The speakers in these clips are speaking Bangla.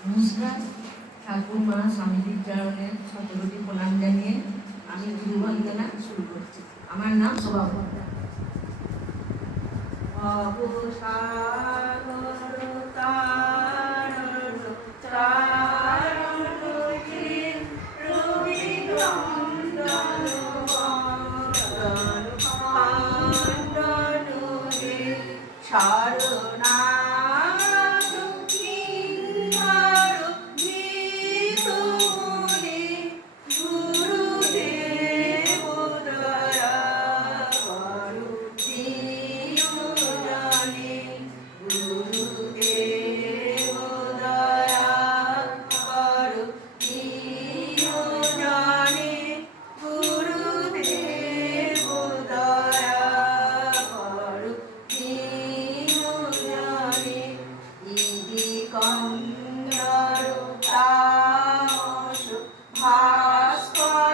নমস্কার ঠাকুরমা স্বামীজির চরণে সতেরোটি প্রণাম জানিয়ে আমি গুরুবন্দনা শুরু করছি আমার নাম শোভা ভট্টা গুরুদেব Páscoa.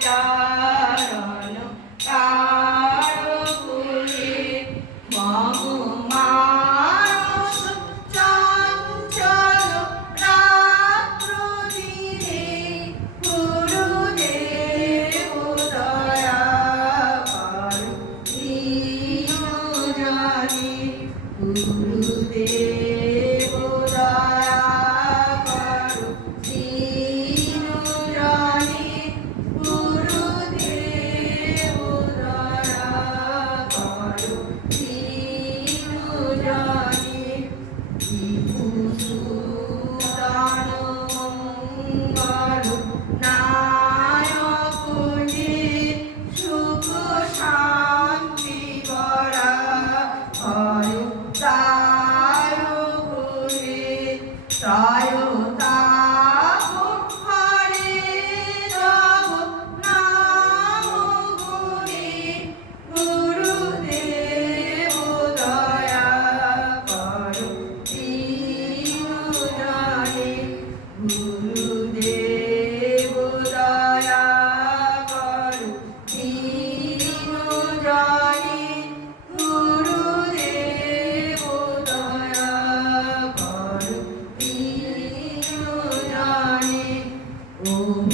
Sita. 啊有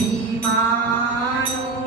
Imanu.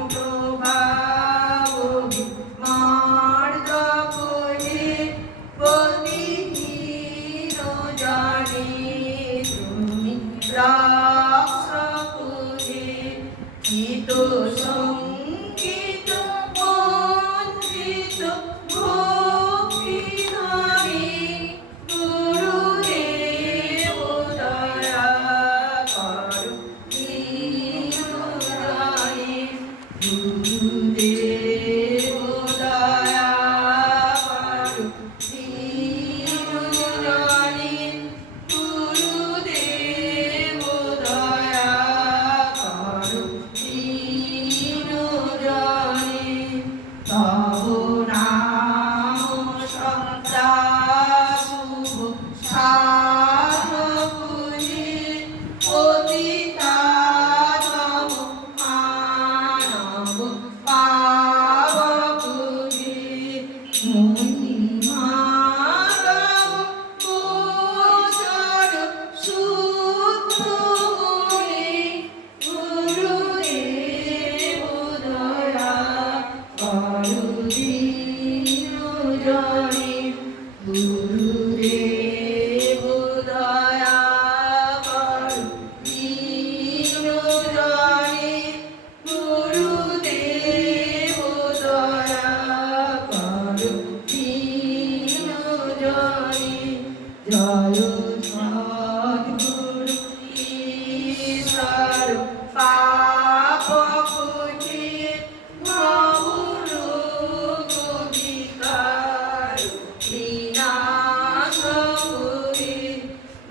মঙ্গুরি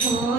মোর